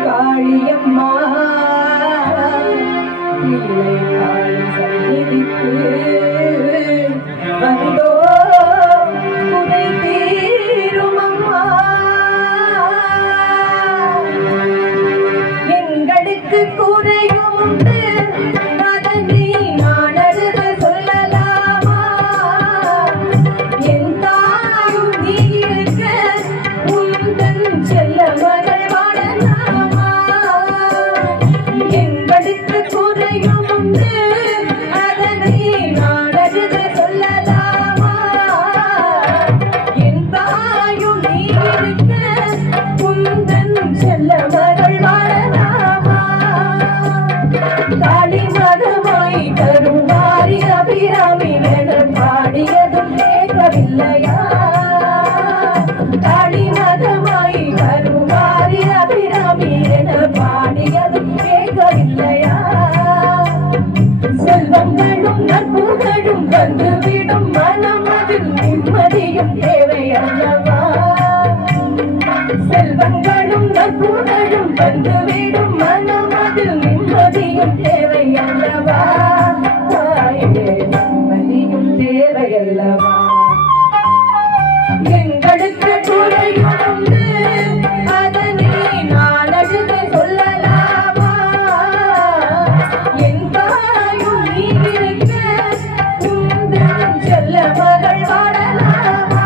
காளியம்மா இல்லை காளி சந்நிதிக்கு வந்தோ குறை தீரும் அம்மா எங்களுக்கு குறையும் உண்டு அதனை நான் அழுத சொல்லலாமா என் தாயும் நீ இருக்க உந்தன் செல்ல மகள் வாழலாமா எங்களுக்கு குறையும் உண்டு அதனை நான் அழுத சொல்லலாமா என் தாயும் நீ இருக்க உந்தன் செல்ல மகள் வாழலாமா காளி மதமாய் கருமாரி அபிராமி என பாடியதும் கேட்கவில்லையா காளி மதமாய் கருமாரி அபிராமி என பாடியதும் கேட்கவில்லையா செல்வங்களும் நட்புகளும் வந்துவிடும் மனம் அதில் நிம்மதியும் தேவை அல்லவா செல்வங்களும் நட்புகளும் வந்துவிடும் மனம் அதில் நிம்மதியும் தேவை அல்லவா தாயே நிம்மதியும் தேவை அல்லவா எங்களுக்கு குறையும் உண்டு அதனை நான் அழுத சொல்லலாமா என் தாயும் நீ இருக்க உந்தன் செல்ல மகள் வாழலாமா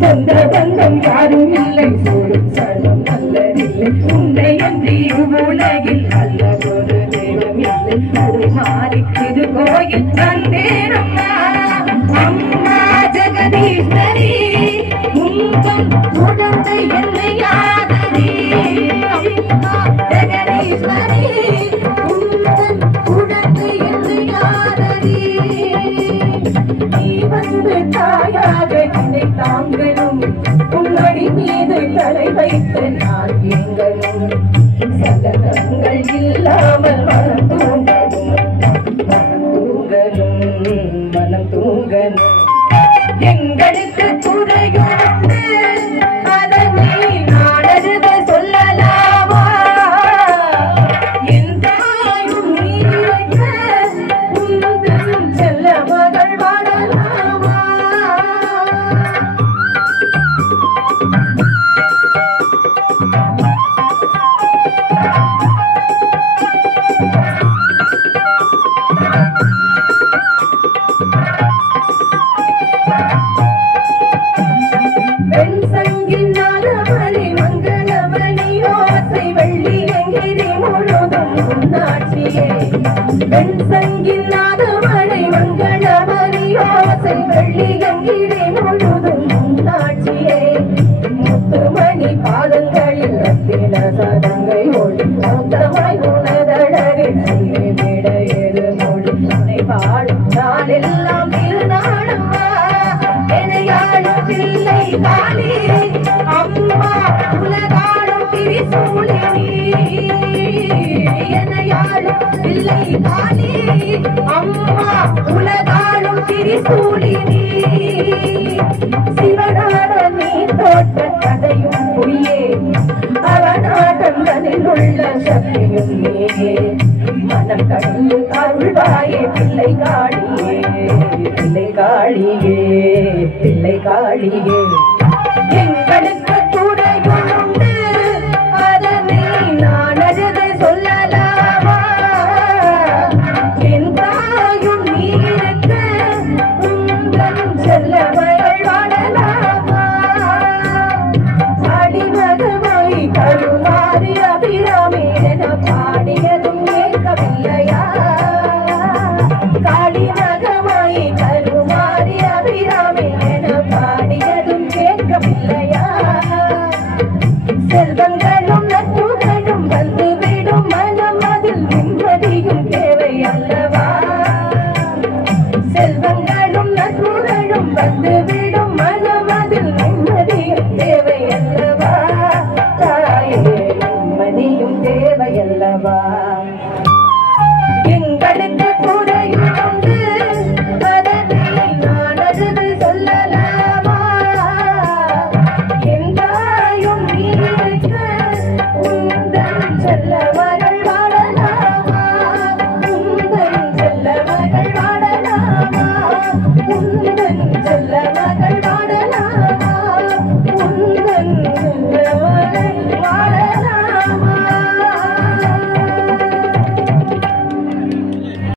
சொந்த பந்தம் யாரும் இல்லை சோடும் சனம் நல்லதில்லை உன்னை அன்றி உலகில் நல்ல ஒரு தெய்வம் இல்லை ஒரு மாறி இது கோயில் தந்தேரம்மா அம்மா ஜெகதீஸ்வரி உந்தன் உடந்தை என்னை ஆதரி அம்மா ஜெகதீஸ்வரி உந்தன் உடந்தை என்னை ஆதரி நீ வந்து தாயாக என்னை தாங்களும் உன்னடி மீது தலை வைத்து நான் எங்களும் சகலங்கள் இல்லாமல் மனம் தூங்கலும் மனம் தூங்கலும் எங்களுக்கு குறையும் அதனை நான் அழுத சொல்லலாமா என் தாயும் நீ இருக்க உந்தன் செல்ல மகள் வாழலாமா சங்கில்லாத மழை மங்களமணி ஓசை வெள்ளி எங்கிலே முழுதும் முன்னாட்சியே முத்துமணி பாதங்களில் ரத்தின சதங்கை ஒளி மொத்தமாய் உணதழகில் விட ஏது மொழி உன்னை பாடும் நாளெல்லாம் திருநாளம்மா எனையாளும் பிள்ளை காளி அம்மா உலகாளும் திரிசூலினி எனையாளும் பிள்ளை காளி அம்மா உலகாளும் திரிசூலினி சிவனாட நீ தோட்ட கதையும் பொய்யே அவனாட்டங்களில் உள்ள சக்தியும் நீயே மனம் கண்டு அருள்வாயே பிள்ளை காளியே பிள்ளை காளியே பிள்ளை காளியே எங்களுக்கு